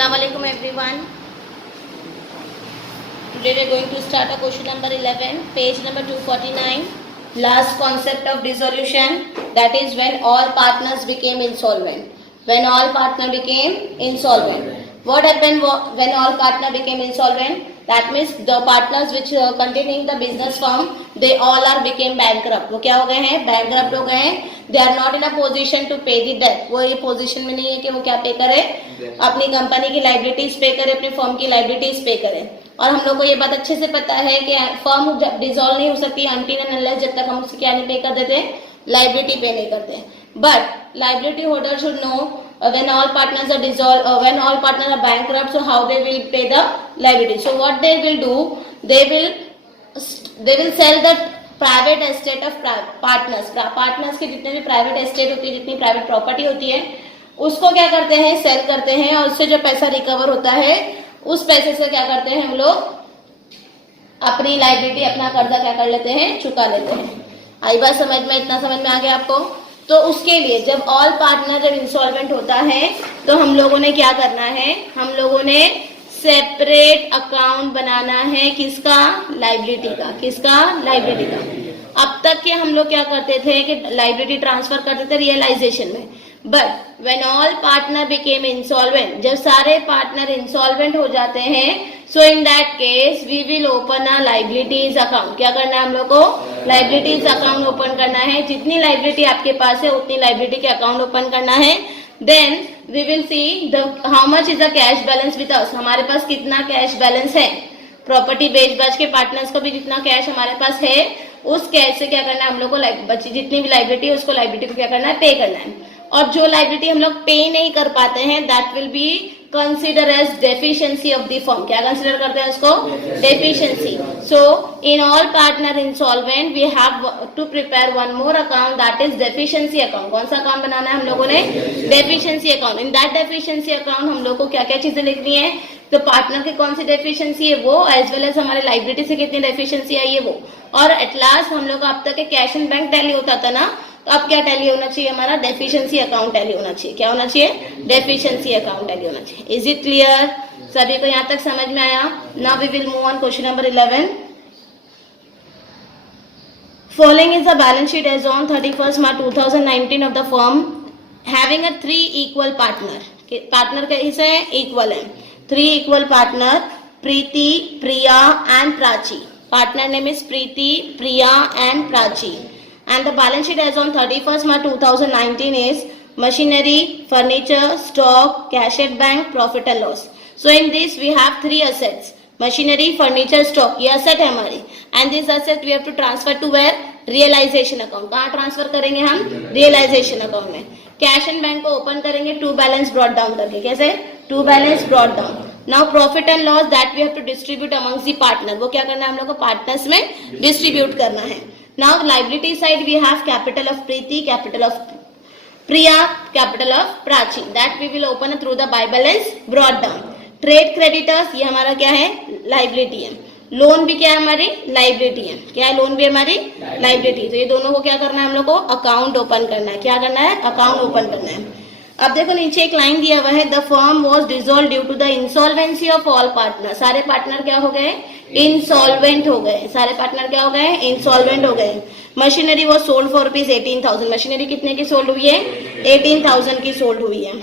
Assalamu alaikum everyone. Today we are going to start a question number 11, page number 249. Last concept of dissolution, that is when all partners became insolvent. When all partners became insolvent. What happened when all partners became insolvent? That means the partners which containing the business firm, they all are became bankrupt. वो क्या हो गए हैं? Bankrupt हो गए हैं. They are not in a position to pay the debt. वो ये पोजीशन में नहीं है कि वो क्या पे करे, अपनी कंपनी की लाइबिलिटीज पे करे, अपनी फर्म की लाइबिलिटीज पे करे. और हम लोग को ये बात अच्छे से पता है कि फर्म जब डिसॉल्व नहीं हो सकती अनटिल एंड अनलेस जब तक हम उससे क्या नहीं पे कर देते, लाइबिलिटी पे नहीं करते. But liability holder should know when all partners are dissolved, when all partners are bankrupt, so how they will pay the liability. So what they will do, they will sell the private estate of partners. Partners की जितने भी private estate होती है, जितनी private property होती है, उसको क्या करते हैं, सेल करते हैं और उससे जो पैसा रिकवर होता है उस पैसे से क्या करते हैं हम लोग अपनी लाइबिलिटी, अपना कर्जा क्या कर लेते हैं, चुका लेते हैं. आई बात समझ में? इतना समझ में आ गया आपको? तो उसके लिए जब ऑल पार्टनर जब इंसॉल्वेंट होता है तो हम लोगों ने क्या करना है, हम लोगों ने सेपरेट अकाउंट बनाना है. किसका? लाइबिलिटी का. किसका? लाइबिलिटी का. अब तक के हम लोग क्या करते थे कि लाइबिलिटी ट्रांसफर करते थे रियलाइजेशन में. But when all partner became insolvent, जब सारे पार्टनर इंसॉल्वेंट हो जाते हैं, so in that case we will open a liabilities account. क्या करना है हम लोग को? लाइबिलिटीज अकाउंट ओपन करना है. जितनी लाइबिलिटी आपके पास है उतनी लाइबिलिटी के अकाउंट ओपन करना है. Then we will see the how much is the cash balance with us. हमारे पास कितना कैश बैलेंस है. प्रॉपर्टी बेच बाच के पार्टनर्स को भी जितना कैश हमारे पास है उस कैश से क्या करना है हम लोग को, बची जितनी भी लाइबिलिटी है उसको लाइबिलिटी को क्या करना है, पे करना है. और जो लाइबिलिटी हम लोग पे नहीं कर पाते हैं that will be consider as deficiency of the firm. क्या कंसिडर करते हैं उसको? Deficiency. So in all partner insolvent we have to prepare one more account that is deficiency account. कौन सा अकाउंट बनाना है हम लोगों ने? Deficiency account. In that deficiency account हम लोग को क्या क्या चीजें लिखनी है, तो पार्टनर की कौन सी डेफिशिएंसी है वो, एज वेल एज हमारे लाइबिलिटी से कितनी डेफिशिएंसी आई है वो. और एट लास्ट हम लोग अब तक के कैश एंड बैंक टैली होता था ना, तो अब क्या टैली होना चाहिए हमारा? डेफिशिएंसी अकाउंट टैली होना चाहिए. क्या होना चाहिए? डेफिशिएंसी अकाउंट टैली होना चाहिए. Is it clear? सभी को यहाँ तक समझ में आया? Now we will move on question number 11. Following is the balance sheet as on 31st March 2019 of the firm having a 3 equal partner. Partner कैसे है? इक्वल है. 3 equal partner, Preeti, Priya and Prachi. Partner name is Preeti, Priya and Prachi. And the balance sheet as on 31st March 2019 is machinery, furniture, stock, cash at bank, profit and loss. So in this we have 3 assets. Machinery, furniture, stock. ये asset है हमारी. And this asset we have to transfer to where? Realization account. कहाँ transfer करेंगे हम? Realization account में. Cash and bank को open करेंगे to balance brought down करके. कैसे? To balance brought down. Now profit and loss that we have to distribute amongst the partner. वो क्या करना है हम लोग को? पार्टनर्स में डिस्ट्रीब्यूट करना है. Now liability side we have capital of Preeti, capital of Priya, capital of Prachi. That we will open through the by balance brought down. Trade creditors ये हमारा क्या है? Liability है. लोन भी क्या है हमारी? Liability है. क्या है? लोन भी हमारी Liability. तो ये दोनों को क्या करना है हम लोग को? अकाउंट ओपन करना है. क्या करना है? अकाउंट ओपन करना है. अब देखो नीचे एक लाइन दिया हुआ है, the firm was dissolve due to the insolvency of all partner. सारे पार्टनर क्या हो गए? इंसॉल्वेंट हो गए. सारे पार्टनर क्या हो गए? इंसॉल्वेंट हो गए. Machinery was sold for rupees 18,000. मशीनरी कितने की सोल्ड हुई है? 18,000 की सोल्ड हुई है.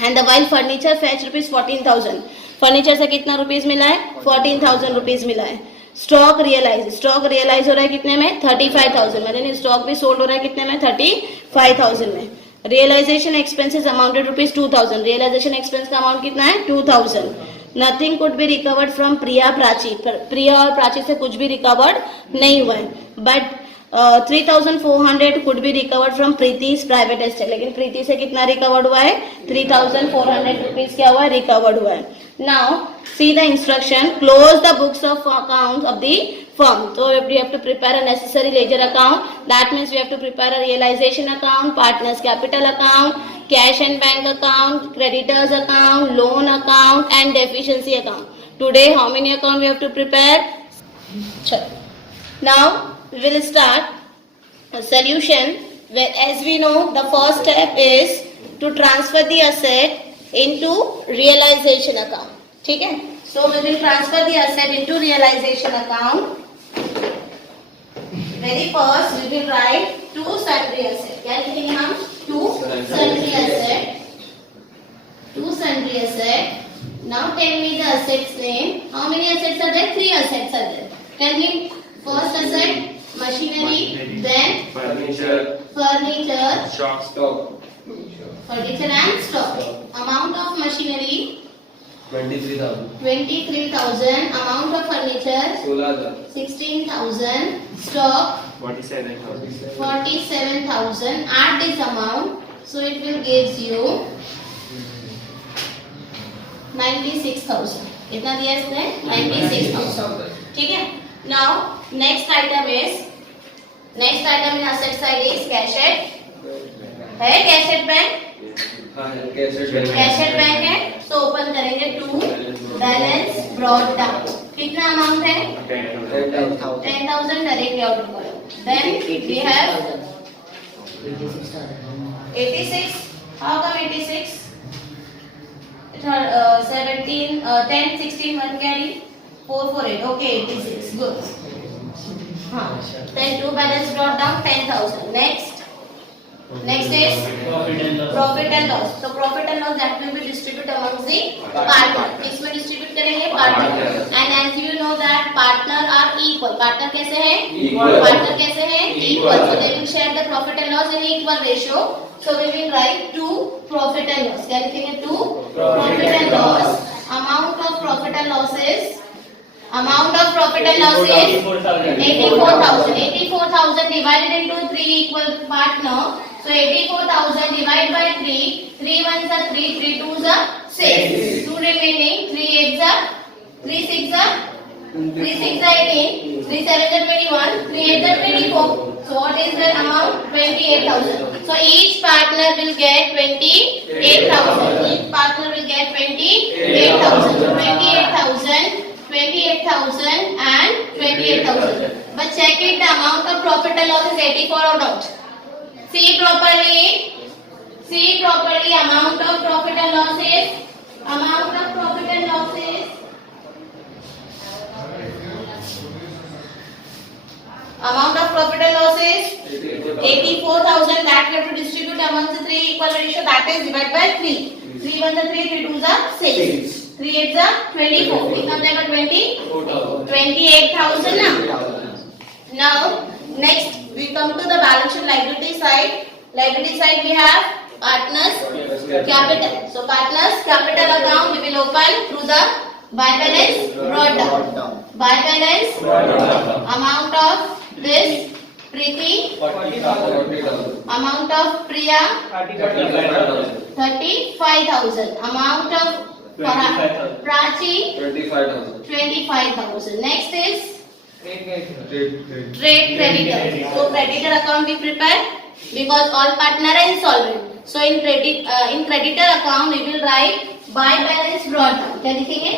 And the while furniture fetch rupees 14,000. फर्नीचर से कितना रुपीज मिला है? 14,000 रुपीज मिला है. Stock realise. स्टॉक रियलाइज हो रहा है कितने में? 35,000 में. स्टॉक भी सोल्ड हो रहा है कितने में? 35,000 में. Realisation expenses amounted rupees 2,000. Realisation expense का अमाउंट कितना है? 2,000. Nothing could be recovered from Priya, Prachi. Priya और प्राची से कुछ भी रिकवर्ड नहीं हुआ है. But 3,400 could be recovered from Preeti's private estate. लेकिन प्रीति से कितना रिकवर्ड हुआ है? 3,400 रुपीज क्या हुआ है? रिकवर्ड हुआ है. Now see the instruction. Close the books of account of the firm. So we have to prepare a necessary ledger account. That means we have to prepare a realization account, partners capital account, cash and bank account, creditors account, loan account and deficiency account. Today how many account we have to prepare? Now we will start a solution where, as we know, the first step is to transfer the asset into realization account. ठीक है? So we will transfer the asset into realization account. Very first we will write two sundry asset. क्या लिखेंगे हम? Two sundry asset. Two sundry asset. Now tell me the assets name. How many assets are there? 3 assets are there. Tell me first asset. Machinery, then furniture, stock, furniture and stock. Amount of machinery 23,000. Amount of furniture 16,000. Stock 47,000. Add this amount, so it will gives you 96,000. कितना दिया इसने? 96,000. ठीक है? Now next item in asset side is cash at. है cash at bank? cash at bank है. So open करेंगे to balance brought down. कितना amount है? 10,000 करेंगे out of column. Then we have 86. How come 86? 17, 10, 16, 1 carry. 4 for 8. Okay, 86. Good. Then 2 balance brought down 10,000. Next is profit and loss. So profit and loss that will be distributed amongst the partner. किसमें distribute करेंगे? Partner. And as you know that partner are equal. Partner कैसे हैं? Partner कैसे हैं? Equal. So they will share the profit and loss in equal ratio. So we will write 2 profit and loss. क्या लिखेंगे? 2 profit and loss. Amount of profit and loss is 84,000. 84,000 divided into 3 equal partner. So 84,000 divided by 3. 3 ones are 3, 3 twos are 6. 2 remaining. 3 eights are 3 6 are 18. 3 sevens are 21. 3 eights are 24. So what is the amount? 28,000. So each partner will get 28,000. Each partner will get 28,000. 28,000 and 28,000. But check it, the amount of profit and loss is 84 or not? See properly. Amount of profit and loss is 84,000. That we have to distribute amongst the 3 equal ratio. That is divided by 3. 3 ones are 3, 3 twos are 6. 3 8s are 24. कितना जाएगा? 28,000 ना. Now next we come to the balance sheet liability side. Liability side we have partners capital. So partners capital account we will open through the buy balance brought down. Buy balance amount of this Preeti 40,000. Amount of Priya 35,000. Amount of Prachi 25,000. Next is trade creditor. So creditor account we prepare because all partner are insolvent. So in creditor account we will write buy balance brought down. क्या लिखेंगे?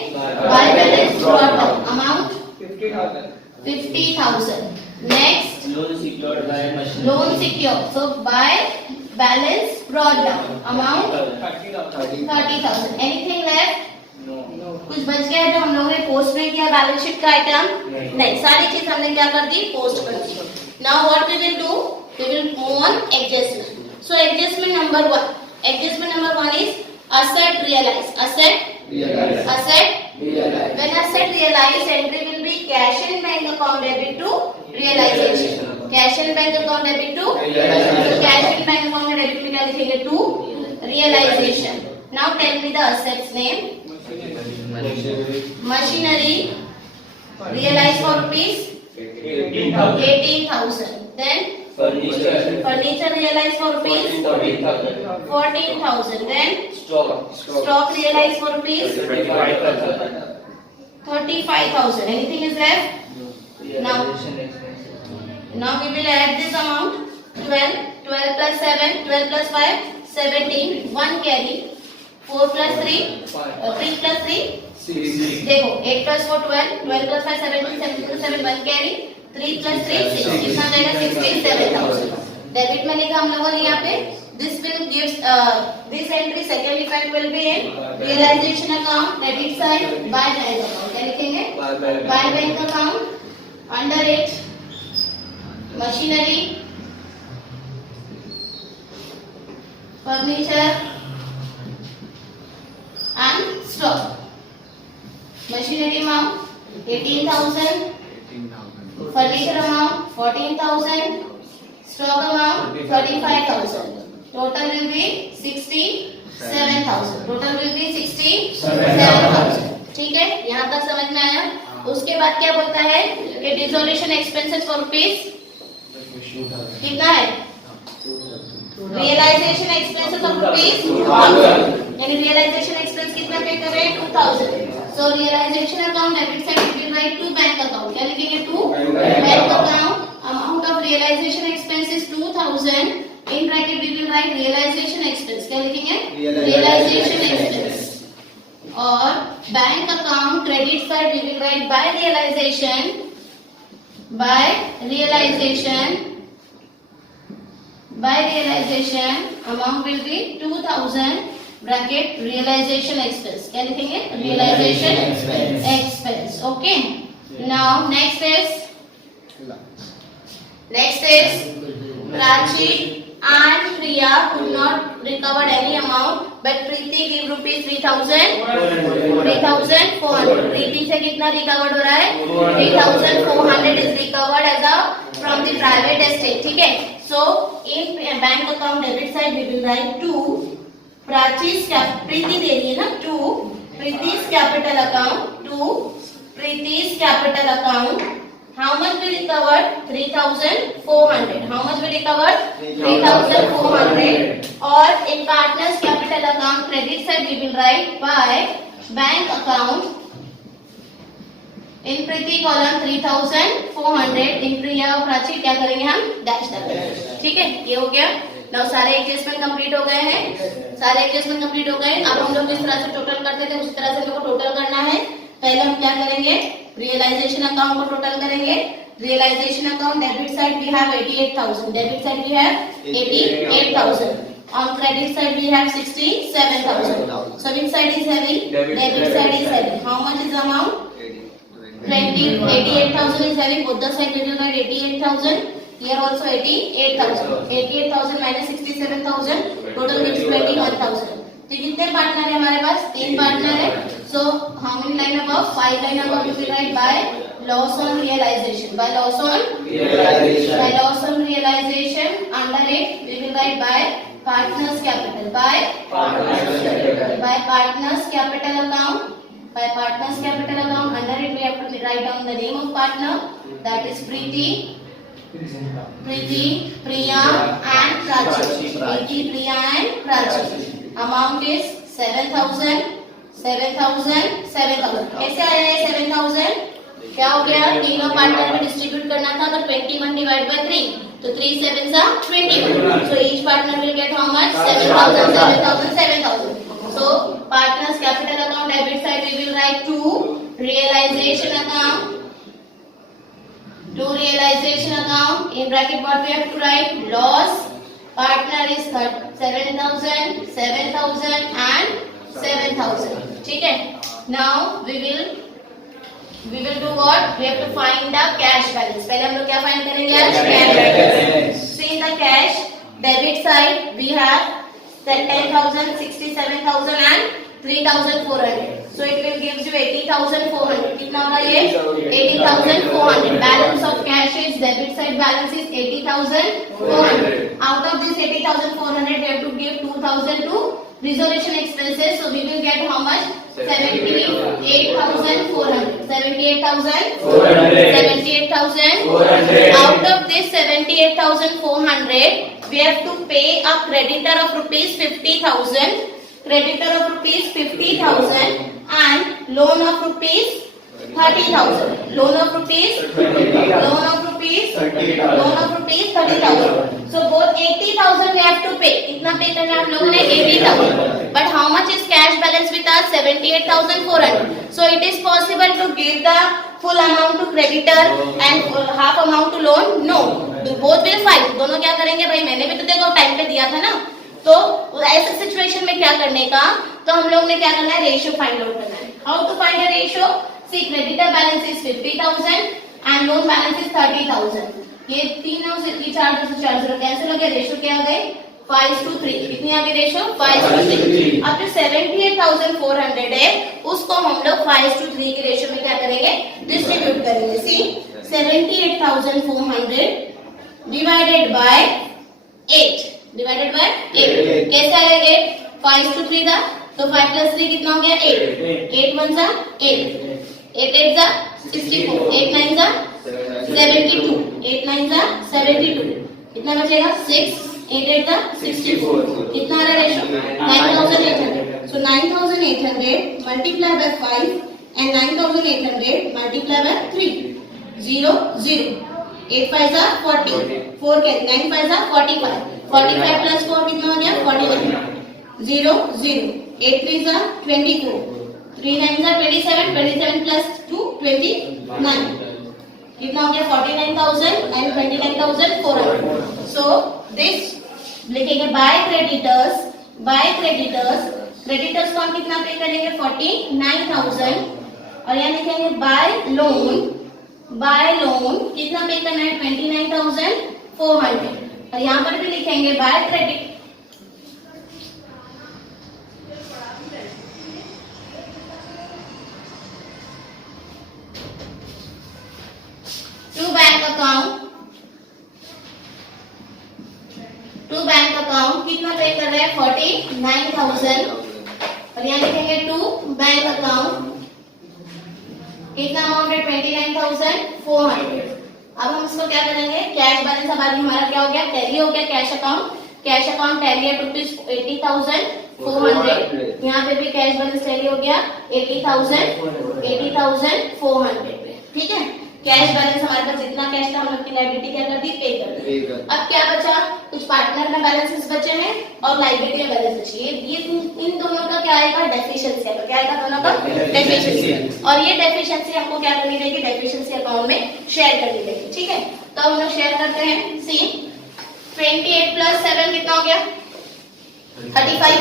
Buy balance brought down. Amount 50,000. Next loan secured by machine. Loan secured. So buy balance brought down. Amount 30,000. Anything left? No. कुछ बच गया है जो हम लोगों ने पोस्ट में किया बैलेंस शीट का आइटम? नहीं, सारी चीज हमने क्या कर दी? पोस्ट कर दी. Now what we will do? We will move on adjustment. So adjustment number 1. Adjustment number 1 is asset realized. Asset realized. When asset realized, entry will be cash in bank account debit to realization. Cash in bank account debit to realization. So cash in bank account में debit में क्या लिखेंगे? To realization. Now tell me the assets name. Machinery realized for rupees 18,000. Then furniture realized for rupees 14,000. Then stock realized for rupees 35,000. Anything is left? Now we will add this amount. 12 plus 7, 12 plus 5, 17. 1 carry. 4 plus 3, 3 plus 3, 6. देखो 8 plus 4 12, 12 plus 5 17, 17 plus 7 1 carry, 3 plus 3 6. कितना जाएगा? 67,000. Debit money का हम लोगों ने यहाँ पे this will gives this entry second effect will be in realization account credit side by bank account. क्या लिखेंगे? By bank account. Under it machinery, furniture and stock. Machinery amount 18,000, furniture amount 14,000, stock amount 35,000. Total will be 67,000. Total will be 67,000. ठीक है, यहाँ तक समझ में आया? उसके बाद क्या बोलता है कि डिसोल्यूशन एक्सपेंसेस फॉर रुपीज कितना है? रियलाइजेशन एक्सपेंसेस ऑफ रुपीज 2000, यानी रियलाइजेशन एक्सपेंस कितना पे कर रहे हैं? 2000. So realisation account debit side will write to bank account. क्या लिखेंगे? To bank account. Amount of realisation expense is 2000. In bracket we will write realisation expense. क्या लिखेंगे? Realisation expense. और bank account credit side we will write by realisation. By realization amount will be 2000 bracket realization expense. क्या लिखेंगे? Realization expense. Okay. Now next is Prachi and Priya could not recover any amount, but Preeti gave rupees 3,400. Preeti से कितना recovered हो रहा है? 3,400 is recovered as a from the private estate. ठीक है? So in bank account debit side we will write to Prachi's Preeti दे रही है ना? To Preeti's capital account. To Preeti's capital account. How much we recovered? 3,400. How much we recovered? 3,400. और in partners capital account credit side we will write by bank account. In Preeti column 3,400. In Priya और Prachi क्या करेंगे हम? डैश डालेंगे. ठीक है, ये हो गया. नाउ सारे एडजस्टमेंट कंप्लीट हो गए हैं. सारे एडजस्टमेंट कंप्लीट हो गए. अब हम लोग जिस तरह से टोटल करते थे उसी तरह से हम लोग को टोटल करना है. पहले हम क्या करेंगे? रियलाइजेशन अकाउंट को टोटल करेंगे. Realization account debit side we have 88,000. Debit side we have 88,000. On credit side we have 67,000. So which side is heavy? Debit side is heavy. How much is the amount? 88,000 is heavy. Both the side we will write 88,000. Here also 88,000. 88,000 minus 67,000. Total gives 21,000. तो कितने पार्टनर है हमारे पास? 3 पार्टनर है. So how many line above? 5 line above you will write by loss on realization. By loss on realization. Under it we will write by partners capital. By partners capital account. By partners capital account. Under it we have to write down the name of partner. That is Preeti, Priya and Prachi. Preeti, Priya and Prachi. Amount is 7,000. कैसे आया है 7,000? क्या हो गया? तीनों पार्टनर में डिस्ट्रीब्यूट करना था. अगर 21 डिवाइड बाय 3 तो 3 7s are 21. So each partner will get how much? 7,000. So partners capital account debit side we will write to realization account. To realization account in bracket what we have to write? Loss. Partner is 7,000 and 7,000. ठीक है. Now we will do what? We have to find the cash balance. पहले हम लोग क्या फाइंड करेंगे आज? Cash balance. See the cash debit side we have 10,000, 67,000 and 3,400. So it will gives you 80,400. कितना होगा ये? 80,400. Balance of cash is debit side balance is 80,400. Out of this 80,400 we have to give 2,000 to resolution expenses. So we will get how much? 78,400. 78,400. Out of this 78,400 we have to pay a creditor of rupees 50,000. Creditor of rupees 50,000 and loan of rupees 30,000. Loan of rupees 30,000. So both 80,000 we have to pay. कितना पे करना है हम लोगों ने? 80,000. But how much is cash balance with us? 78,400. So it is possible to give the full amount to creditor and half amount to loan? No. Both will fight. दोनों क्या करेंगे भाई? मैंने भी तो देखो टाइम पे दिया था ना. तो ऐसे सिचुएशन में क्या करने का, तो हम लोग ने क्या करना है, रेशियो फाइंड आउट करना है। How to find a ratio, see creditor balance is 50,000 and loan balance is 30,000। ये तीनों से 4 0 कैंसिल हो गया, रेशियो क्या हो गई 5:3। कितनी आ गई रेशियो 5:3। अब जो 78,400 है उसको हम लोग 5:3 के रेशियो में क्या करेंगे, डिस्ट्रीब्यूट करेंगे। सी 78,400 डिवाइडेड बाय 8, डिवाइडेड बाय 8 कैसे आएगा 8, 5:3 था तो 5 + 3 कितना हो गया 8, 8 1 जा 8, 8 8 जा 64, 8 9 जा 72, 8 9 जा 72, कितना बचेगा 6, 8 8 जा 64, कितना आ रहा है रेशियो 9,800। सो 9,800 मल्टीप्लाई बाय 5 एंड 9,800 मल्टीप्लाई बाय 3, 0 0, 8 5 जा 40, 4 के 9 5 जा 45, 45 प्लस 4 कितना हो गया 49, 0 0, 8 3 जा 24, 3 9 जा 27, 27 प्लस 2 29, कितना हो गया 49,000 एंड 29,400। सो दिस लिखेंगे bye creditors, by creditors, creditors को हम कितना पे करेंगे 49,000 और यहाँ लिखेंगे बाय लोन, बाय लोन कितना पे करना है 29,400 और यहाँ पर भी लिखेंगे by credit to bank account, to bank account कितना पे कर रहे हैं 49,000 और यहाँ लिखेंगे टू बैंक अकाउंट कितना अमाउंट है 29,400। अब हम इसको क्या करेंगे, कैश बैलेंस हमारा क्या हो गया, टैली हो गया cash account, cash account tally है ₹80,400, यहाँ पे भी कैश बैलेंस टैली हो गया 80,400 पे, ठीक है। कैश बैलेंस हमारे पास जितना कैश था हम लोग की लायबिलिटी क्या कर दी, पे कर दी। अब क्या बचा, कुछ पार्टनर में बैलेंसेस बचे हैं और लायबिलिटी में बैलेंस बची है, ये इन दोनों का क्या आएगा डेफिशिएंसी आएगा, क्या आएगा दोनों का डेफिशिएंसी, और ये डेफिशिएंसी हमको क्या करनी रहेगी, डेफिशिएंसी अकाउंट में शेयर करनी रहेगी, ठीक है। तो हम लोग शेयर करते हैं। सी 28 + 7 कितना हो गया 35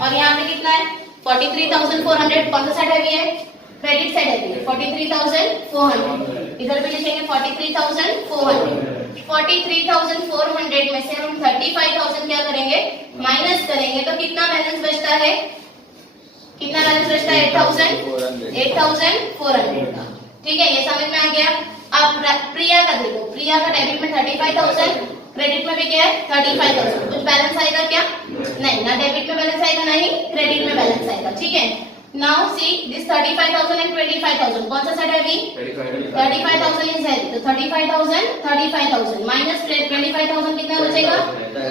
और यहाँ पे कितना है 43,400, कौन सा साइड हैवी है, क्रेडिट साइड हैवी है 43,400, इधर भी लिखेंगे 43,400, 43,400 में से हम 35,000 क्या करेंगे माइनस करेंगे तो कितना बैलेंस बचता है, कितना बैलेंस बचता है 8,400 का, ठीक है। ये समझ में आ गया। अब प्रिया का देखो, प्रिया का डेबिट में 35,000, क्रेडिट में भी क्या है 35,000, कुछ बैलेंस आएगा क्या, नहीं, ना डेबिट में बैलेंस आएगा ना ही क्रेडिट में बैलेंस आएगा, ठीक है। नाउ सी दिस 35,000 एंड 25,000, कौन सा साइड है अभी 35,000 इज है, तो 35,000 माइनस 25,000 कितना बचेगा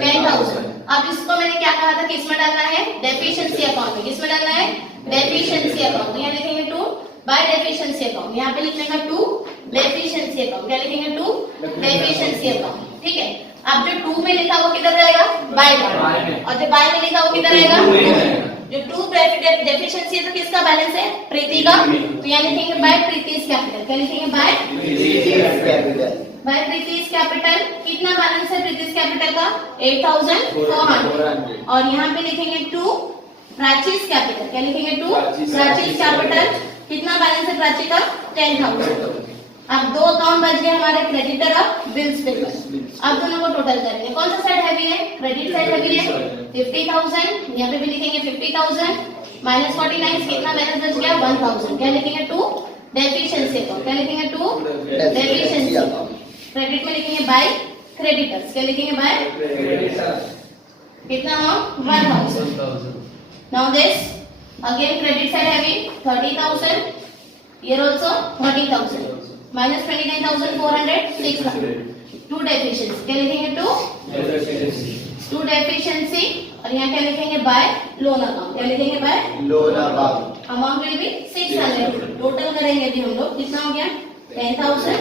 10,000। अब इसको मैंने क्या कहा था, किसमें डालना है, डेफिशिएंसी अकाउंट में, किसमें डालना है डेफिशिएंसी अकाउंट, तो यहाँ लिखेंगे 2 बाय डेफिशिएंसी अकाउंट, यहाँ पे लिखेंगे 2 डेफिशिएंसी अकाउंट, क्या लिखेंगे 2 डेफिशिएंसी अकाउंट, ठीक है। अब जो 2 में लिखा वो किधर रहेगा बाय में, और जो बाय में लिखा वो किधर रहेगा, जो 2 डेफिशिएंसी है तो किसका बैलेंस है प्रीति का, तो यहाँ लिखेंगे बाय प्रीतिस कैपिटल, क्या लिखेंगे बाय प्रीतिस कैपिटल, कितना बैलेंस है प्रीतिस कैपिटल का 8,400 और यहाँ पे लिखेंगे 2 प्राचीस कैपिटल, क्या लिखेंगे 2 प्राचीस कैपिटल, कितना बैलेंस है प्राची का 10,000। अब 2 अकाउंट बच गए हमारे क्रेडिटर और बिल्स पेपर, अब दोनों को टोटल करेंगे, कौन सा साइड हैवी है, क्रेडिट साइड हैवी है 50,000, यहाँ पे भी लिखेंगे 50,000 माइनस 49, कितना बैलेंस बच गया 1,000, क्या लिखेंगे 2 डेफिशिएंसी अकाउंट, क्या लिखेंगे 2 डेफिशिएंसी अकाउंट, क्रेडिट में लिखेंगे बाय क्रेडिटर्स, क्या लिखेंगे बाय कितना अमाउंट 1,000। Now this again credit side heavy 30,000, here also 30,000 minus 29,400 600, 2 डेफिशिएंसी, क्या लिखेंगे 2 डेफिशिएंसी और यहाँ क्या लिखेंगे बाय लोन अकाउंट, क्या लिखेंगे bye loan account, amount will be 600, टोटल करेंगे भी हम लोग कितना हो गया 10,000,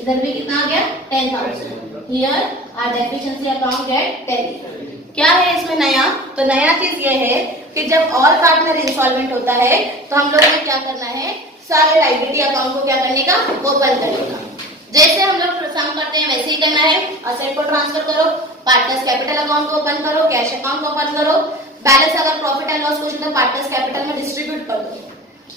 इधर भी कितना आ गया 10,000, here our deficiency account get 10। क्या है इसमें नया, तो नया चीज ये है कि जब ऑल पार्टनर इंसॉल्वेंट होता है तो हम लोग को क्या करना है, सारे लायबिलिटी अकाउंट को क्या करने का ओपन करने का, जैसे हम लोग सम करते हैं वैसे ही करना है। असेट को ट्रांसफर करो, पार्टनर्स कैपिटल अकाउंट को ओपन करो, कैश अकाउंट को ओपन करो, बैलेंस अगर प्रॉफिट एंड लॉस क्वेश्चन तो पार्टनर्स कैपिटल में डिस्ट्रीब्यूट कर दो।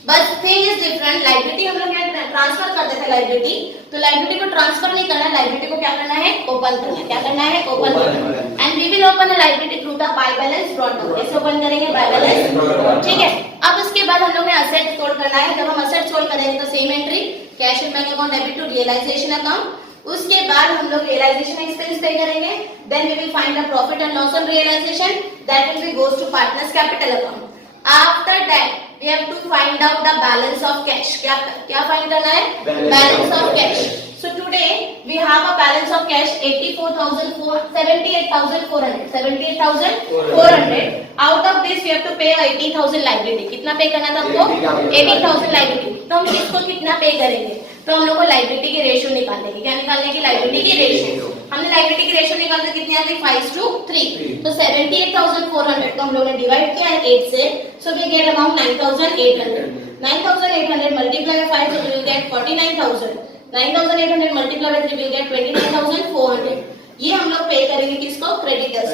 बस थिंग इज डिफरेंट, लाइबिलिटी हम लोग यहाँ ट्रांसफर कर देते हैं लाइबिलिटी, तो लाइबिलिटी को ट्रांसफर नहीं करना, लाइबिलिटी को क्या करना है, ओपन करना है। क्या करना है, ओपन करना। And we will open a liability through the by balance brought down. कैसे ओपन करेंगे, बाय बैलेंस, ठीक है। अब उसके बाद हम लोग ने असेट सोल्व करना है। जब हम असेट सोल्व करेंगे तो same entry, cash and bank account debit to realization account. उसके बाद हम लोग रियलाइजेशन एक्सपेंस पे करेंगे, then we will find the profit and loss on realization, that will be goes to partners capital account. After that we have to find out the balance of cash. क्या find करना है, balance of cash. So today we have a balance of cash 78,400. Out of this we have to pay 80,000 liability. कितना पे करना था हमको, 80,000 liability. तो हम किसको कितना पे करेंगे, तो हम लोग को लाइबिलिटी की रेशियो निकालने की, क्या निकालने की, लाइबिलिटी की रेशियो। हमने लाइबिलिटी की रेशियो निकालते कितनी आती है, 5:3। तो 78,400 को हम लोगों ने डिवाइड किया है 8 से, so we get amount 9,800। 9,800 multiply by 5, so we will get 49,000। 9,800 multiply by 3 will get 29,400। ये हम लोग पे करेंगे किसको, creditors.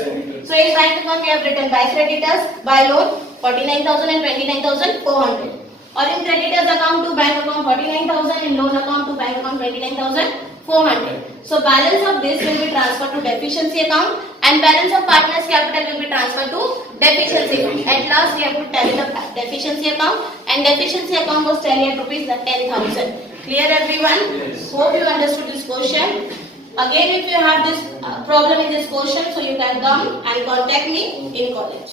So in bank account we have written by creditors, by loan 49,000 and 29,400। और in creditors account to bank account 49,000, in loan account to bank account 29,400। So balance of this will be transferred to deficiency account and balance of partners capital will be transferred to deficiency account. At last we have to tally the deficiency account and deficiency account was tally at rupees 10,000. Clear everyone? Yes. Hope you understood this question. Again if you have this problem in this question, so you can come and contact me in college.